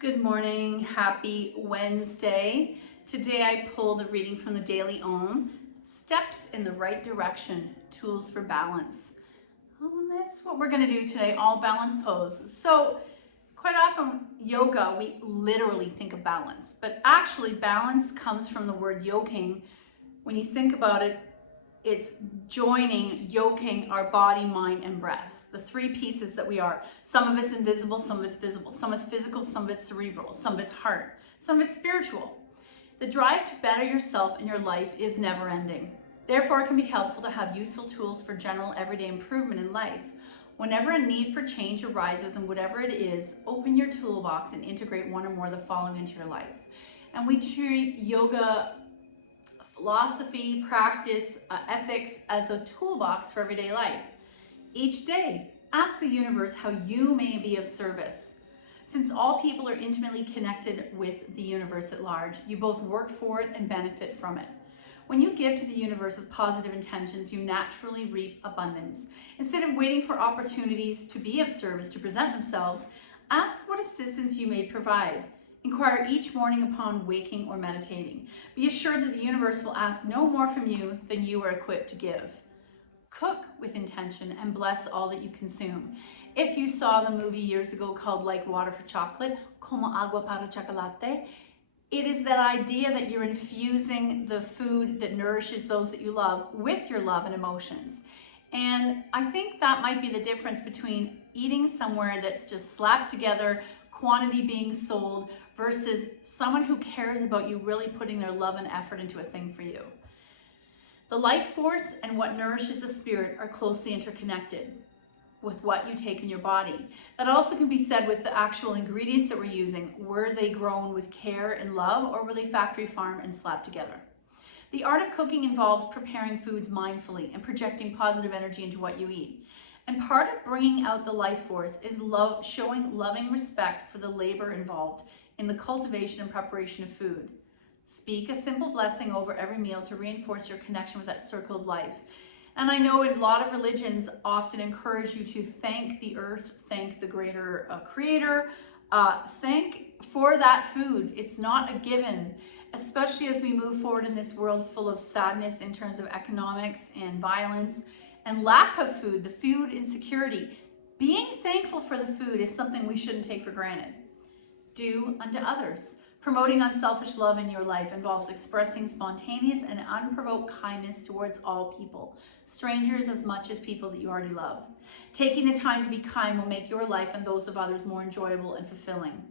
Good morning, happy Wednesday. Today I pulled a reading from the Daily Om, Steps in the Right Direction, Tools for Balance. And that's what we're gonna do today, all balance pose. So quite often yoga, we literally think of balance, but actually balance comes from the word yoking. When you think about it, it's yoking our body, mind, and breath. The three pieces that we are. Some of it's invisible, some of it's visible. Some is physical, some of it's cerebral, some of it's heart, some of it's spiritual. The drive to better yourself in your life is never ending. Therefore, it can be helpful to have useful tools for general everyday improvement in life. Whenever a need for change arises, and whatever it is, open your toolbox and integrate one or more of the following into your life. And we treat yoga philosophy, practice, ethics as a toolbox for everyday life. Each day, ask the universe how you may be of service. Since all people are intimately connected with the universe at large, you both work for it and benefit from it. When you give to the universe with positive intentions, you naturally reap abundance. Instead of waiting for opportunities to be of service to present themselves, ask what assistance you may provide. Inquire each morning upon waking or meditating. Be assured that the universe will ask no more from you than you are equipped to give. Cook with intention and bless all that you consume. If you saw the movie years ago called Like Water for Chocolate, Como Agua para Chocolate, it is that idea that you're infusing the food that nourishes those that you love with your love and emotions. And I think that might be the difference between eating somewhere that's just slapped together, quantity being sold, versus someone who cares about you really putting their love and effort into a thing for you. The life force and what nourishes the spirit are closely interconnected with what you take in your body. That also can be said with the actual ingredients that we're using. Were they grown with care and love, or were they factory farmed and slapped together? The art of cooking involves preparing foods mindfully and projecting positive energy into what you eat. And part of bringing out the life force is showing loving respect for the labor involved in the cultivation and preparation of food. Speak a simple blessing over every meal to reinforce your connection with that circle of life. And I know a lot of religions often encourage you to thank the earth, thank the greater creator, thank for that food. It's not a given, especially as we move forward in this world full of sadness in terms of economics and violence and lack of food, the food insecurity. Being thankful for the food is something we shouldn't take for granted. Do unto others. Promoting unselfish love in your life involves expressing spontaneous and unprovoked kindness towards all people, strangers as much as people that you already love. Taking the time to be kind will make your life and those of others more enjoyable and fulfilling.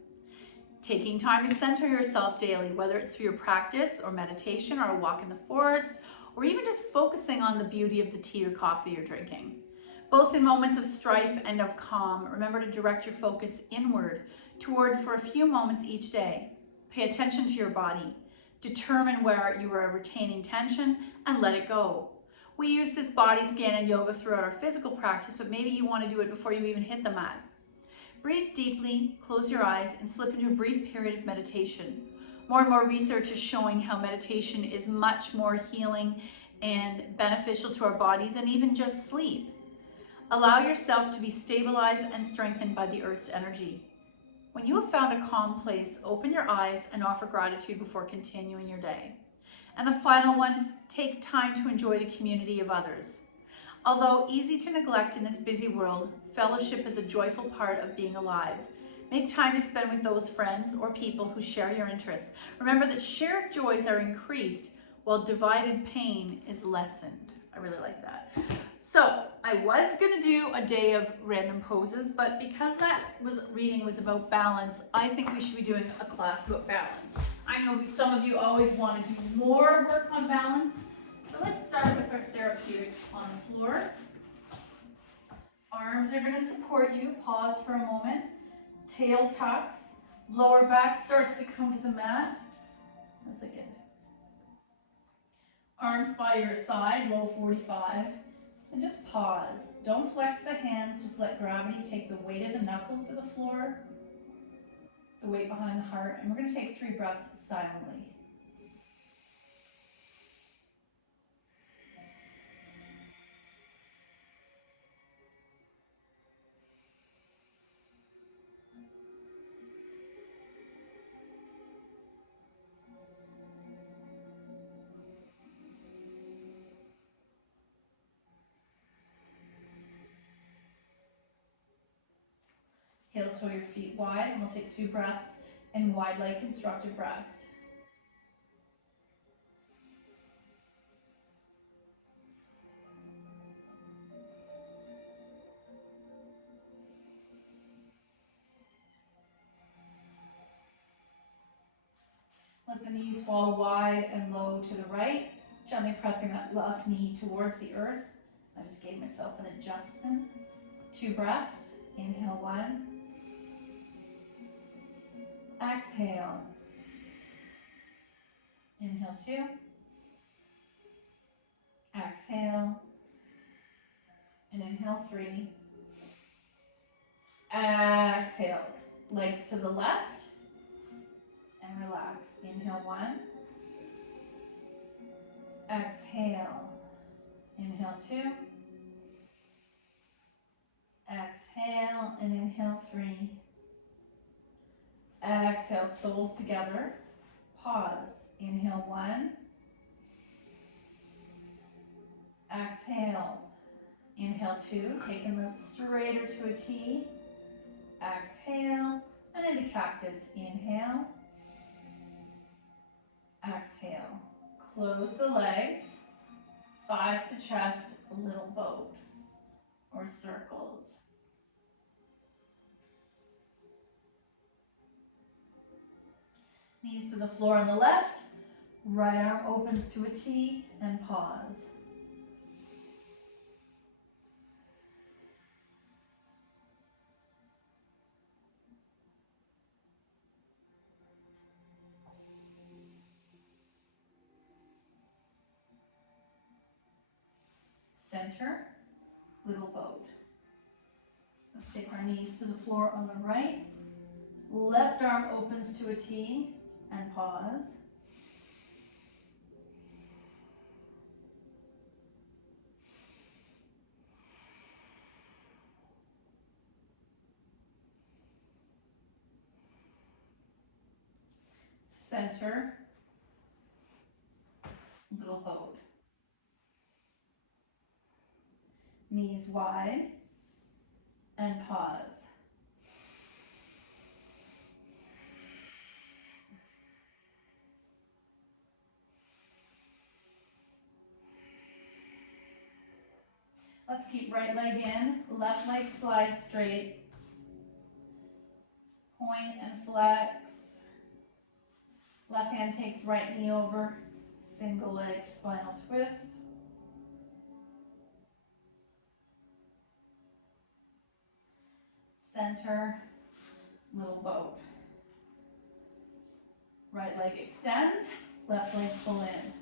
Taking time to center yourself daily, whether it's for your practice or meditation or a walk in the forest, or even just focusing on the beauty of the tea or coffee you're drinking. Both in moments of strife and of calm, remember to direct your focus inward, toward for a few moments each day. Pay attention to your body. Determine where you are retaining tension and let it go. We use this body scan in yoga throughout our physical practice, but maybe you want to do it before you even hit the mat. Breathe deeply, close your eyes, and slip into a brief period of meditation. More and more research is showing how meditation is much more healing and beneficial to our body than even just sleep. Allow yourself to be stabilized and strengthened by the earth's energy. When you have found a calm place, open your eyes and offer gratitude before continuing your day. And the final one, take time to enjoy the community of others. Although easy to neglect in this busy world, fellowship is a joyful part of being alive. Make time to spend with those friends or people who share your interests. Remember that shared joys are increased while divided pain is lessened. I really like that. So I was gonna do a day of random poses, but because that reading was about balance, I think we should be doing a class about balance. I know some of you always want to do more work on balance. So let's start with our therapeutics on the floor. Arms are gonna support you. Pause for a moment. Tail tucks. Lower back starts to come to the mat. That's again. Arms by your side, low 45. And just pause. Don't flex the hands, just let gravity take the weight of the knuckles to the floor, the weight behind the heart, and we're going to take 3 breaths silently. Heel toe your feet wide, and we'll take 2 breaths in wide leg constructive rest. Let the knees fall wide and low to the right, gently pressing that left knee towards the earth. I just gave myself an adjustment. 2 breaths. Inhale 1. Exhale. Inhale 2. Exhale. And inhale 3. Exhale. Legs to the left. And relax. Inhale 1. Exhale. Inhale 2. Exhale and inhale 3. Exhale, soles together. Pause. Inhale 1. Exhale. Inhale 2. Take them up straighter to a T. Exhale. And into cactus. Inhale. Exhale. Close the legs. Thighs to chest. Little boat or circles. Knees to the floor on the left. Right arm opens to a T and pause. Center, little boat. Let's take our knees to the floor on the right. Left arm opens to a T and pause. Center, little boat. Knees wide and pause. Let's keep right leg in, left leg slides straight. Point and flex. Left hand takes right knee over, single leg spinal twist. Center, little boat. Right leg extends, left leg pull in.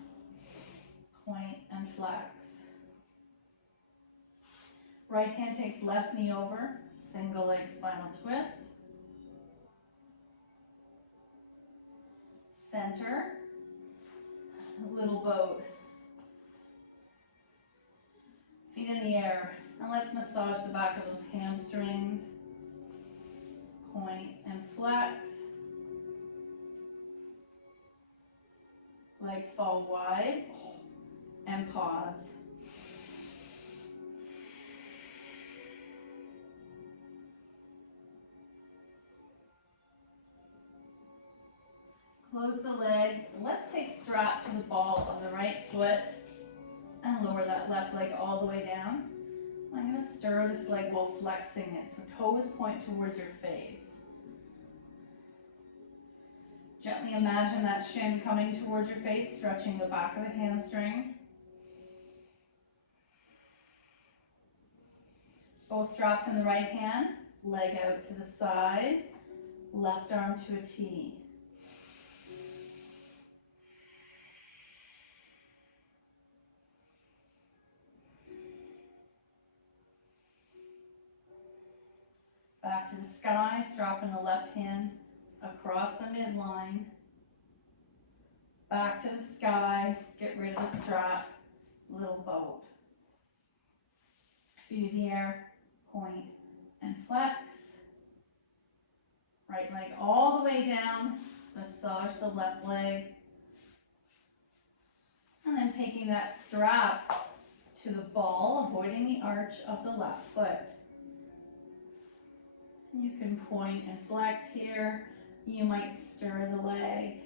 Point and flex. Right hand takes left knee over, single leg spinal twist. Center, little boat. Feet in the air. And let's massage the back of those hamstrings. Point and flex. Legs fall wide and pause. Close the legs. Let's take strap to the ball of the right foot and lower that left leg all the way down. I'm going to stir this leg while flexing it, so toes point towards your face. Gently imagine that shin coming towards your face, stretching the back of the hamstring. Both straps in the right hand, leg out to the side, left arm to a T. Back to the sky, strapping the left hand across the midline. Back to the sky, get rid of the strap, little boat. Feet in the air, point and flex. Right leg all the way down, massage the left leg. And then taking that strap to the ball, avoiding the arch of the left foot. You can point and flex here. You might stir the leg.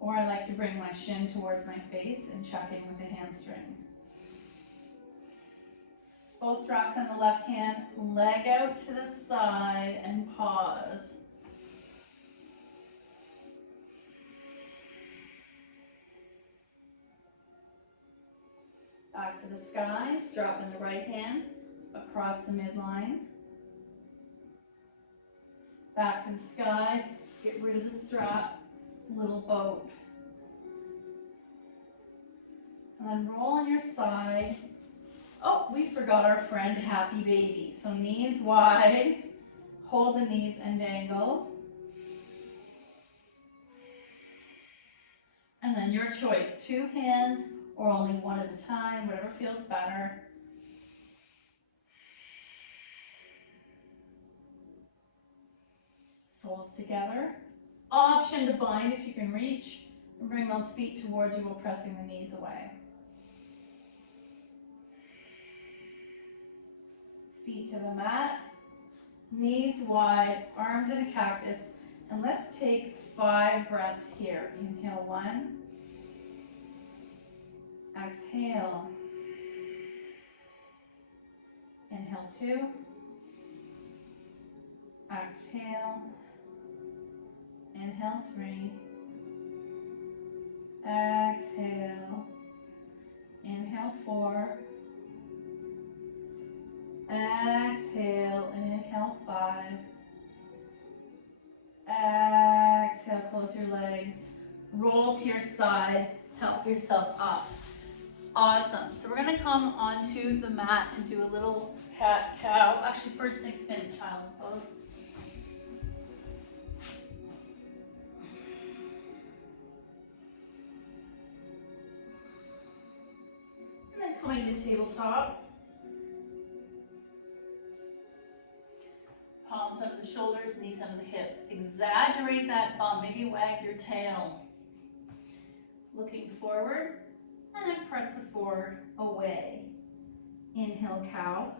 Or I like to bring my shin towards my face and chuck in with a hamstring. Both straps in the left hand, leg out to the side and pause. Back to the sky, strap in the right hand, across the midline. Back to the sky, get rid of the strap, little boat. And then roll on your side. Oh, we forgot our friend Happy Baby. So knees wide, hold the knees and dangle. And then your choice, 2 hands or only 1 at a time, whatever feels better. Soles together. Option to bind if you can reach, and bring those feet towards you while pressing the knees away. Feet to the mat, knees wide, arms in a cactus, and let's take 5 breaths here. Inhale 1, exhale, inhale 2, exhale, inhale 3, exhale, inhale 4, exhale, and inhale 5, exhale, close your legs, roll to your side, help yourself up. Awesome, so we're gonna come onto the mat and do a little cat-cow. Actually, first extended child's pose. And then coming to tabletop. Palms under the shoulders, knees under the hips. Exaggerate that bum, maybe wag your tail. Looking forward, and then press the forward away. Inhale, cow.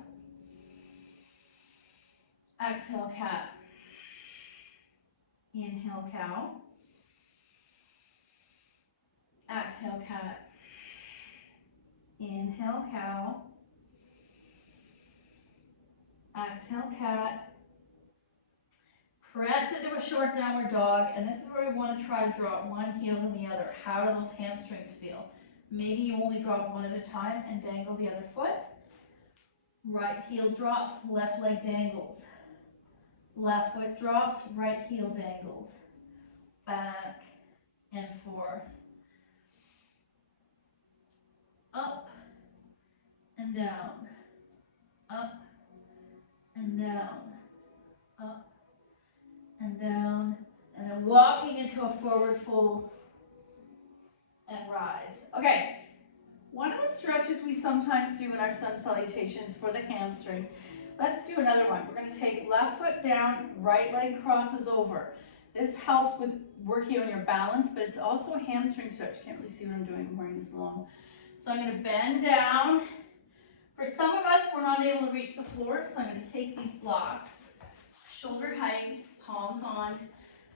Exhale, cat. Inhale, cow. Exhale, cat. Inhale, cow. Exhale, cat. Press into a short downward dog, and this is where we want to try to drop one heel and the other. How do those hamstrings feel? Maybe you only drop one at a time and dangle the other foot. Right heel drops, left leg dangles. Left foot drops, right heel dangles. Back and forth. Up and down. Up and down. Up and down. And then walking into a forward fold and rise. Okay, one of the stretches we sometimes do in our sun salutations for the hamstring. Let's do another one. We're going to take left foot down, right leg crosses over. This helps with working on your balance, but it's also a hamstring stretch. Can't really see what I'm doing. I'm wearing this long. So I'm going to bend down. For some of us, we're not able to reach the floor, so I'm going to take these blocks. Shoulder height, palms on.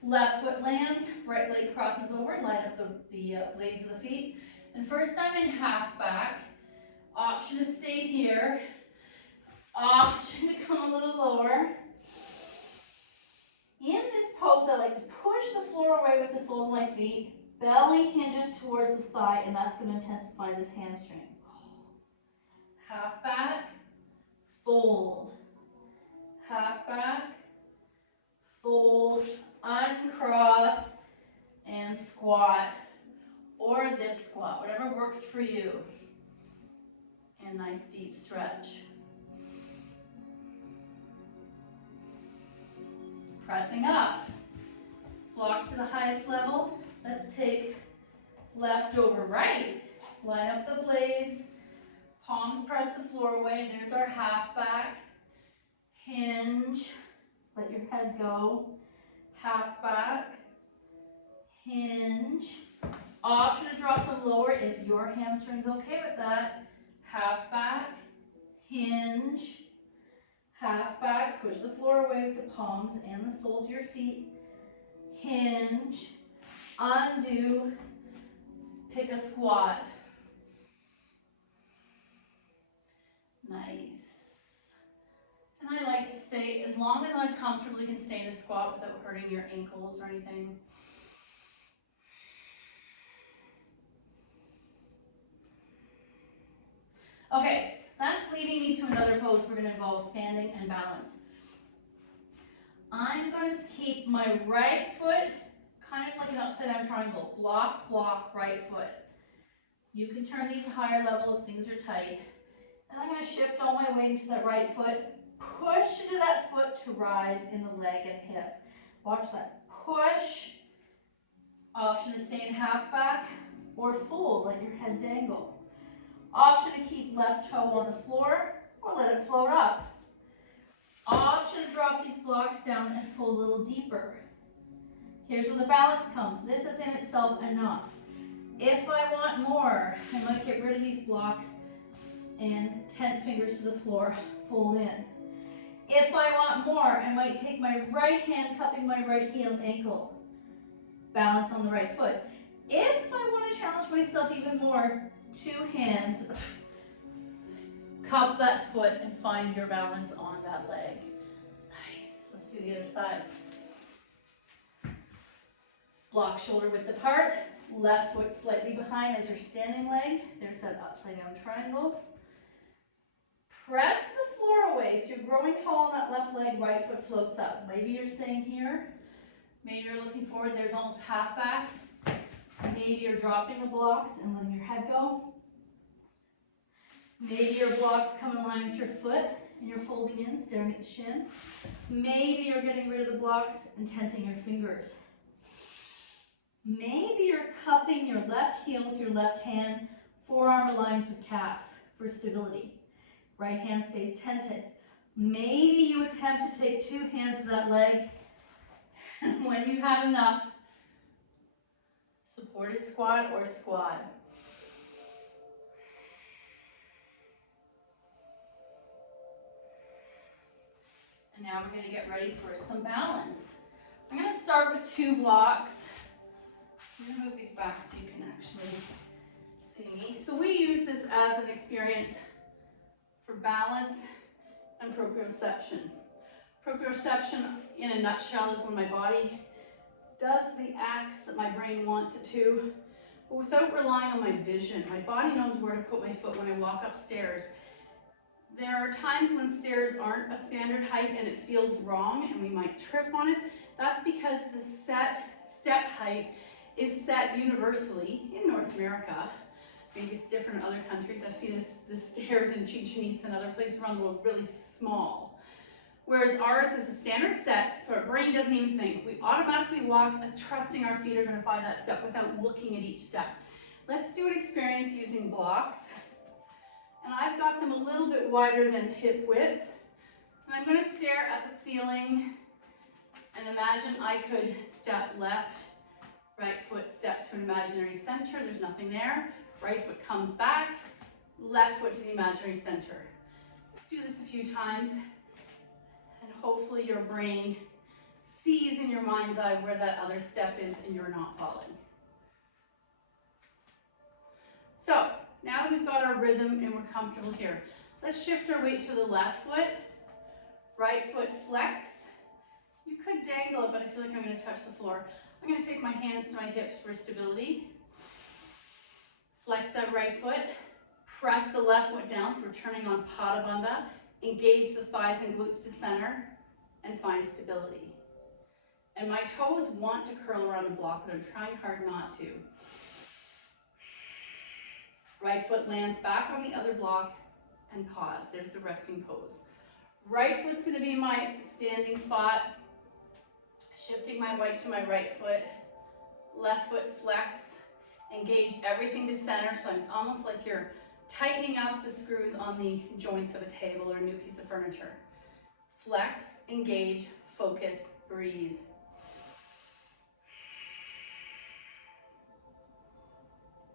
Left foot lands, right leg crosses over, line up the blades of the feet. And first I'm in half back. Option to stay here. Option to come a little lower. In this pose, I like to push the floor away with the soles of my feet. Belly hinges towards the thigh, and that's going to intensify this hamstring. Half back, fold. Half back, fold, uncross, and squat. Or this squat, whatever works for you. And nice deep stretch. Pressing up. Blocks to the highest level. Let's take left over right. Line up the blades. Palms press the floor away. There's our half back. Hinge. Let your head go. Half back. Hinge. Option to drop them lower if your hamstring's okay with that. Half back. Hinge. half back, push the floor away with the palms and the soles of your feet. Hinge, undo, pick a squat. Nice. And I like to say, as long as I comfortably can stay in the squat without hurting your ankles or anything. Okay, that's leading me to another pose. We're going to involve standing and balance. I'm going to keep my right foot kind of like an upside down triangle. Block, block, right foot. You can turn these higher level if things are tight. And I'm going to shift all my weight into that right foot. Push into that foot to rise in the leg and hip. Watch that. Push. Option to stay in half back or fold, let your head dangle. Option to keep left toe on the floor or let it float up. Option to drop these blocks down and fold a little deeper. Here's where the balance comes. This is in itself enough. If I want more, I might get rid of these blocks and 10 fingers to the floor, fold in. If I want more, I might take my right hand cupping my right heel and ankle. Balance on the right foot. If I want to challenge myself even more, 2 hands, cup that foot and find your balance on that leg. Nice. Let's do the other side. Block shoulder width apart. Left foot slightly behind as your standing leg. There's that upside down triangle. Press the floor away so you're growing tall on that left leg, right foot floats up. Maybe you're staying here. Maybe you're looking forward, there's almost half back. Maybe you're dropping the blocks and letting your head go. Maybe your blocks come in line with your foot and you're folding in, staring at the shin. Maybe you're getting rid of the blocks and tenting your fingers. Maybe you're cupping your left heel with your left hand, forearm aligns with calf for stability. Right hand stays tented. Maybe you attempt to take 2 hands to that leg. And when you have enough, supported squat or squat. And now we're going to get ready for some balance. I'm going to start with 2 blocks. I'm going to move these back so you can actually see me. So we use this as an experience for balance and proprioception. Proprioception, in a nutshell, is when my body does the acts that my brain wants it to, but without relying on my vision. My body knows where to put my foot when I walk upstairs. There are times when stairs aren't a standard height and it feels wrong and we might trip on it. That's because the set step height is set universally in North America. Maybe it's different in other countries. I've seen the stairs in Chichen Itza and other places around the world really small. Whereas ours is a standard set, so our brain doesn't even think. We automatically walk, trusting our feet are going to find that step without looking at each step. Let's do an experience using blocks. And I've got them a little bit wider than hip width. And I'm going to stare at the ceiling and imagine I could step left, right foot steps to an imaginary center. There's nothing there. Right foot comes back, left foot to the imaginary center. Let's do this a few times. And hopefully your brain sees in your mind's eye where that other step is and you're not following. So now that we've got our rhythm and we're comfortable here, let's shift our weight to the left foot. Right foot flex. You could dangle it, but I feel like I'm going to touch the floor. I'm going to take my hands to my hips for stability. Flex that right foot. Press the left foot down, so we're turning on Pada Bandha. Engage the thighs and glutes to center and find stability. And my toes want to curl around the block, but I'm trying hard not to. Right foot lands back on the other block and pause. There's the resting pose. Right foot's going to be my standing spot. Shifting my weight to my right foot. Left foot flex. Engage everything to center, so I'm almost like you're tightening up the screws on the joints of a table or a new piece of furniture. Flex, engage, focus, breathe.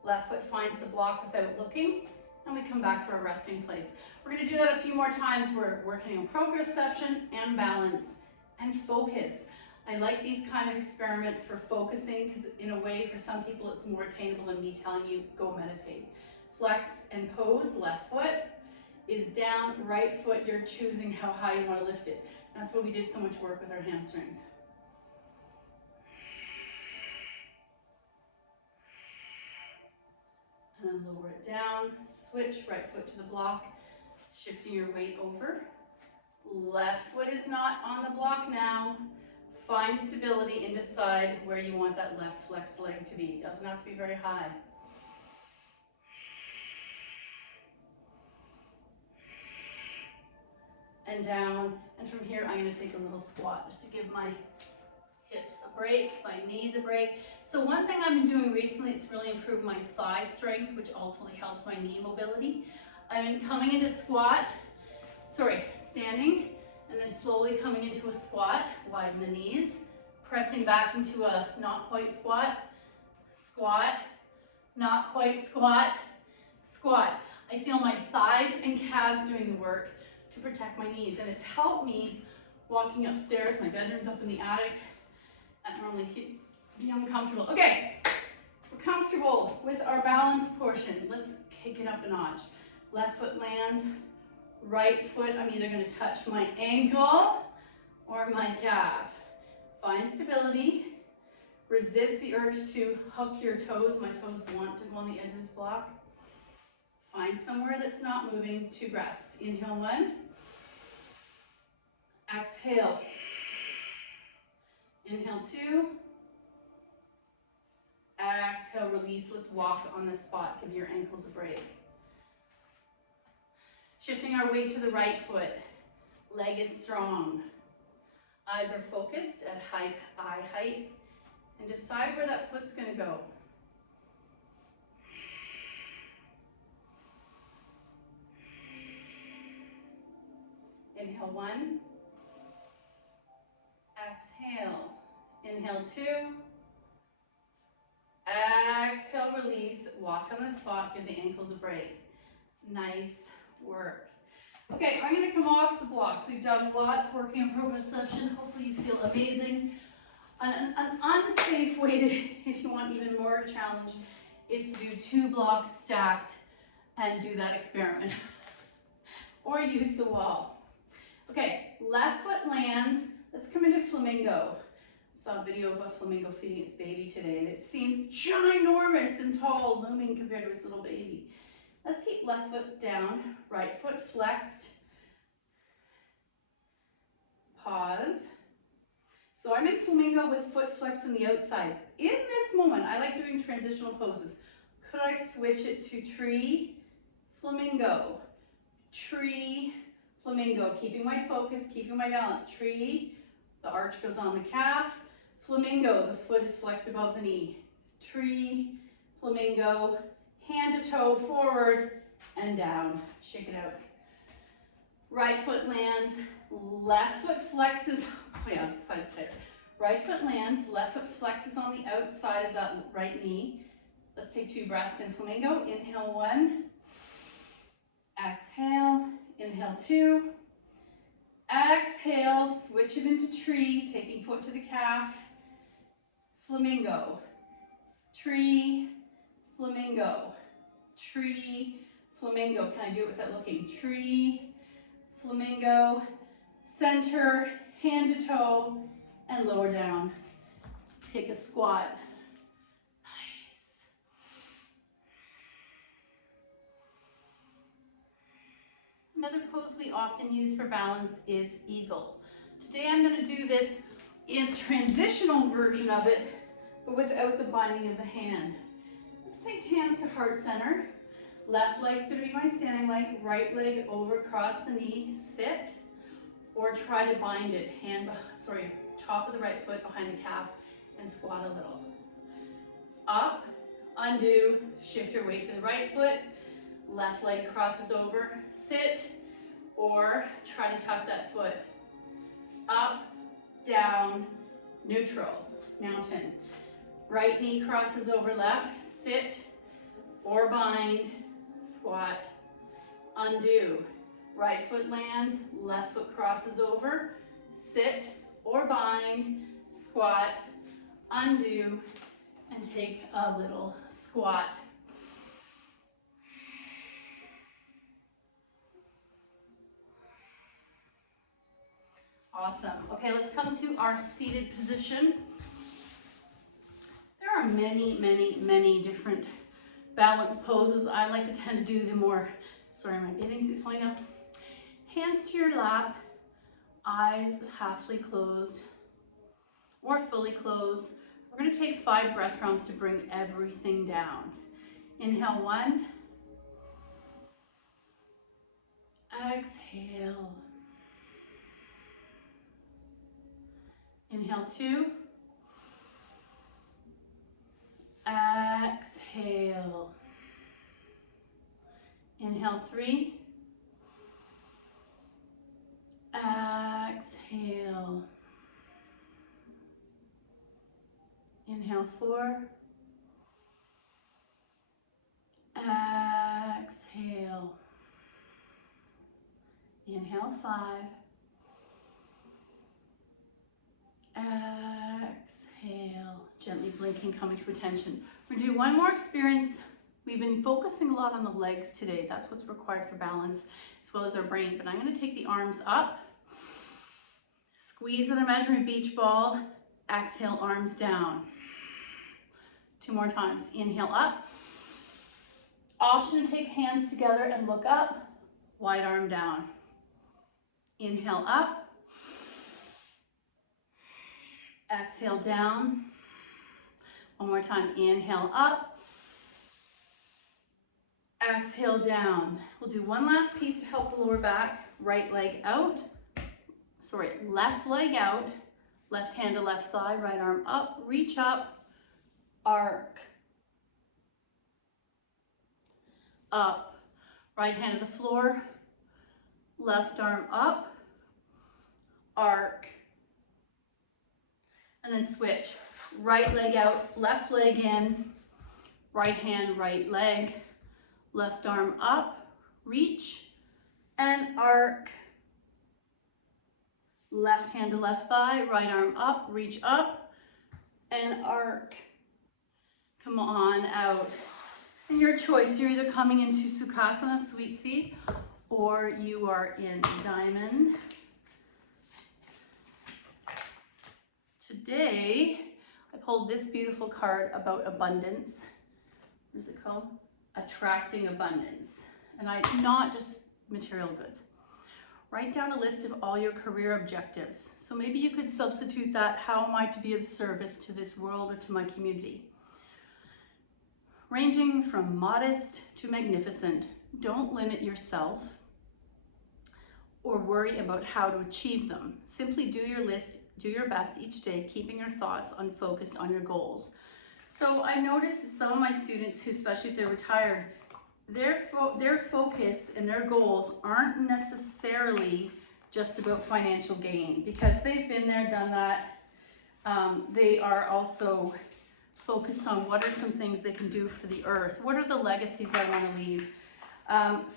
Left foot finds the block without looking. and we come back to our resting place. We're gonna do that a few more times. We're working on proprioception and balance and focus. I like these kind of experiments for focusing because in a way for some people it's more attainable than me telling you go meditate. Flex and pose, left foot is down, right foot you're choosing how high you want to lift it. That's why we did so much work with our hamstrings. And then lower it down, switch right foot to the block, shifting your weight over. Left foot is not on the block now. Find stability and decide where you want that left flex leg to be. It doesn't have to be very high. And down, and from here I'm going to take a little squat just to give my hips a break, my knees a break. So one thing I've been doing recently, it's really improved my thigh strength, which ultimately helps my knee mobility. I've been coming into standing, and then slowly coming into a squat, widen the knees, pressing back into a not quite squat, squat, not quite squat, squat. I feel my thighs and calves doing the work to protect my knees, and it's helped me walking upstairs. My bedroom's up in the attic. That normally can be uncomfortable. Okay, we're comfortable with our balance portion. Let's kick it up a notch. Left foot lands, right foot, I'm either going to touch my ankle or my calf. Find stability. Resist the urge to hook your toes. My toes want to go on the edge of this block. Find somewhere that's not moving. 2 breaths. Inhale 1. Exhale. Inhale 2. Exhale, release. Let's walk on this spot. Give your ankles a break. Shifting our weight to the right foot. Leg is strong. Eyes are focused at eye height. And decide where that foot's going to go. Inhale 1. Exhale. Inhale 2. Exhale, release. Walk on the spot. Give the ankles a break. Nice work. Okay, I'm going to come off the blocks. We've done lots working on proprioception. Hopefully you feel amazing. An unsafe way to, if you want even more challenge, is to do 2 blocks stacked and do that experiment. Or use the wall. Okay, left foot lands. Let's come into flamingo. I saw a video of a flamingo feeding its baby today, and it seemed ginormous and tall, looming compared to its little baby. Let's keep left foot down, right foot flexed. Pause. So I'm in flamingo with foot flexed on the outside. In this moment, I like doing transitional poses. Could I switch it to tree, flamingo, tree, flamingo, keeping my focus, keeping my balance. Tree, the arch goes on the calf. Flamingo, the foot is flexed above the knee. Tree, flamingo, hand to toe, forward and down. Shake it out. Right foot lands, left foot flexes. Oh yeah, it's a side step. Right foot lands, left foot flexes on the outside of that right knee. Let's take 2 breaths in flamingo. Inhale 1. Exhale. Inhale 2. Exhale, switch it into tree, taking foot to the calf. Flamingo. Tree, flamingo. Tree, flamingo. Can I do it without looking? Tree, flamingo, center, hand to toe, and lower down. Take a squat. Nice. Another pose we often use for balance is eagle. Today I'm going to do this in transitional version of it, but without the binding of the hand. Let's take hands to heart center. Left leg's going to be my standing leg, right leg over across the knee, sit, or try to bind it, top of the right foot behind the calf and squat a little. Up, undo, shift your weight to the right foot, left leg crosses over, sit, or try to tuck that foot. Up, down, neutral, mountain. Right knee crosses over left, sit, or bind, squat, undo. Right foot lands, left foot crosses over, sit or bind, squat, undo, and take a little squat. Awesome. Okay, let's come to our seated position. There are many, many, many different balance poses. I like to tend to do the more, sorry, my bathing suit's falling down. Hands to your lap, eyes halfly closed or fully closed. We're going to take 5 breath rounds to bring everything down. Inhale 1. Exhale. Inhale 2. Exhale. Inhale 3. Exhale. Inhale 4. Exhale. Inhale 5. Exhale. Gently blinking, coming to attention. We're going to do one more experience. We've been focusing a lot on the legs today. That's what's required for balance, as well as our brain. But I'm going to take the arms up, squeeze an imaginary beach ball, exhale, arms down. 2 more times. Inhale up. Option to take hands together and look up, wide arm down. Inhale up. Exhale down. One more time. Inhale up. Exhale down. We'll do one last piece to help the lower back. Right leg out. Sorry, left leg out. Left hand to left thigh. Right arm up. Reach up. Arc. Up. Right hand to the floor. Left arm up. Arc. And then switch. Right leg out, left leg in, right hand, right leg, left arm up, reach, and arc. Left hand to left thigh, right arm up, reach up, and arc. Come on out. And your choice, you're either coming into Sukhasana, sweet seat, or you are in diamond. Today, I pulled this beautiful card about abundance. What is it called? Attracting abundance. And not just material goods. Write down a list of all your career objectives. So maybe you could substitute that, how am I to be of service to this world or to my community? Ranging from modest to magnificent. Don't limit yourself or worry about how to achieve them. Simply do your list, do your best each day, keeping your thoughts unfocused on your goals. So I noticed that some of my students, who, especially if they're retired, their focus and their goals aren't necessarily just about financial gain, because they've been there, done that. They are also focused on what are some things they can do for the earth. What are the legacies I want to leave?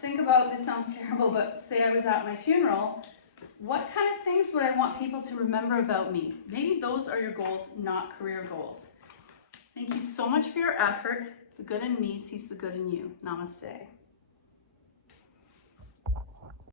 Think about, this sounds terrible, but say I was at my funeral, what kind of things would I want people to remember about me? Maybe those are your goals, not career goals. Thank you so much for your effort. The good in me sees the good in you. Namaste.